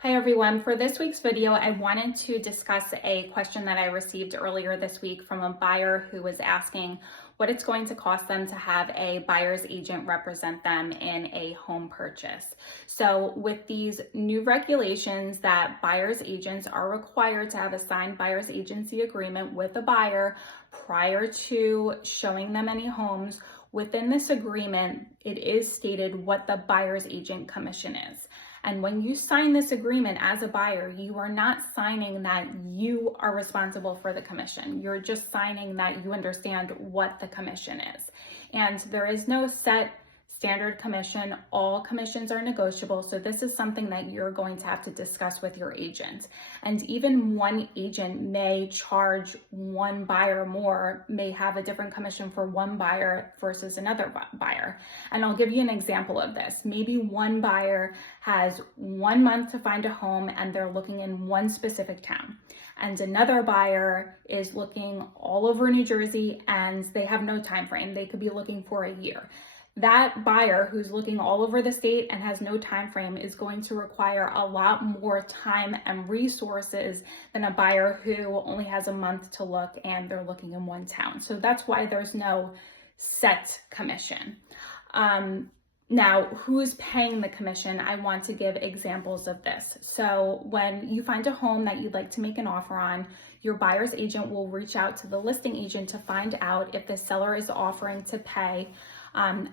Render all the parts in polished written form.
Hi everyone, for this week's video, I wanted to discuss a question that I received earlier this week from a buyer who was asking what it's going to cost them to have a buyer's agent represent them in a home purchase. So with these new regulations that buyer's agents are required to have a signed buyer's agency agreement with a buyer prior to showing them any homes, within this agreement, it is stated what the buyer's agent commission is. And when you sign this agreement as a buyer, you are not signing that you are responsible for the commission. You're just signing that you understand what the commission is. And there is no set standard commission. All commissions are negotiable. So this is something that you're going to have to discuss with your agent. And even one agent may charge one buyer more, may have a different commission for one buyer versus another buyer. And I'll give you an example of this. Maybe one buyer has 1 month to find a home and they're looking in one specific town. And another buyer is looking all over New Jersey and they have no time frame. They could be looking for a year. That buyer who's looking all over the state and has no time frame is going to require a lot more time and resources than a buyer who only has a month to look and they're looking in one town. So that's why there's no set commission. Now, who's paying the commission? I want to give examples of this. So when you find a home that you'd like to make an offer on, your buyer's agent will reach out to the listing agent to find out if the seller is offering to pay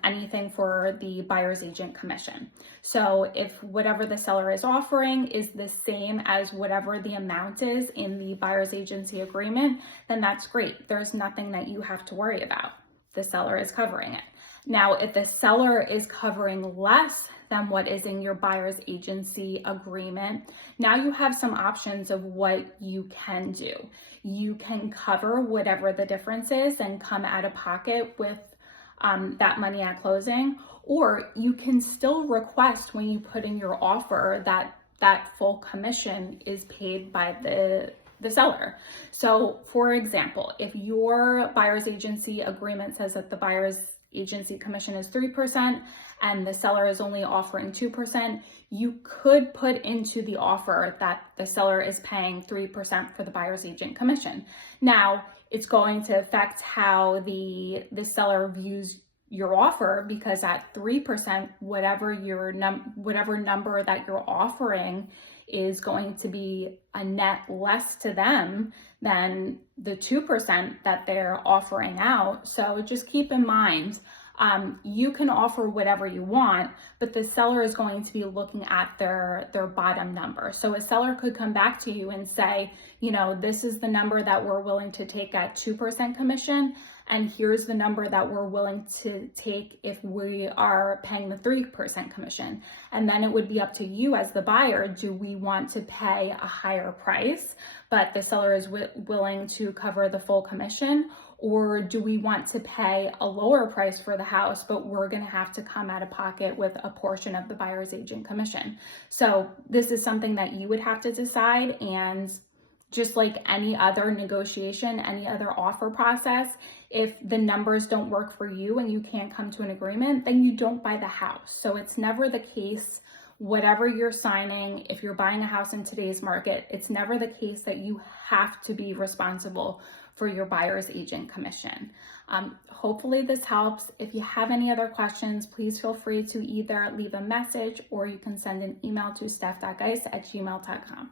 anything for the buyer's agent commission. So if whatever the seller is offering is the same as whatever the amount is in the buyer's agency agreement, then that's great. There's nothing that you have to worry about. The seller is covering it. Now, if the seller is covering less than what is in your buyer's agency agreement, now you have some options of what you can do. You can cover whatever the difference is and come out of pocket with that money at closing, or you can still request when you put in your offer that that full commission is paid by the seller. So for example, if your buyer's agency agreement says that the buyer's agency commission is 3% and the seller is only offering 2%, you could put into the offer that the seller is paying 3% for the buyer's agent commission. Now, it's going to affect how the seller views your offer, because at 3%, whatever number that you're offering is going to be a net less to them than the 2% that they're offering out. So just keep in mind, you can offer whatever you want, but the seller is going to be looking at their bottom number. So a seller could come back to you and say, you know, this is the number that we're willing to take at 2% commission, and here's the number that we're willing to take if we are paying the 3% commission. And then it would be up to you as the buyer. Do we want to pay a higher price, but the seller is willing to cover the full commission? Or do we want to pay a lower price for the house, but we're going to have to come out of pocket with a portion of the buyer's agent commission? So this is something that you would have to decide. And just like any other negotiation, any other offer process, if the numbers don't work for you and you can't come to an agreement, then you don't buy the house. So it's never the case, whatever you're signing, if you're buying a house in today's market, it's never the case that you have to be responsible for your buyer's agent commission. Hopefully this helps. If you have any other questions, please feel free to either leave a message or you can send an email to steph.geis@gmail.com.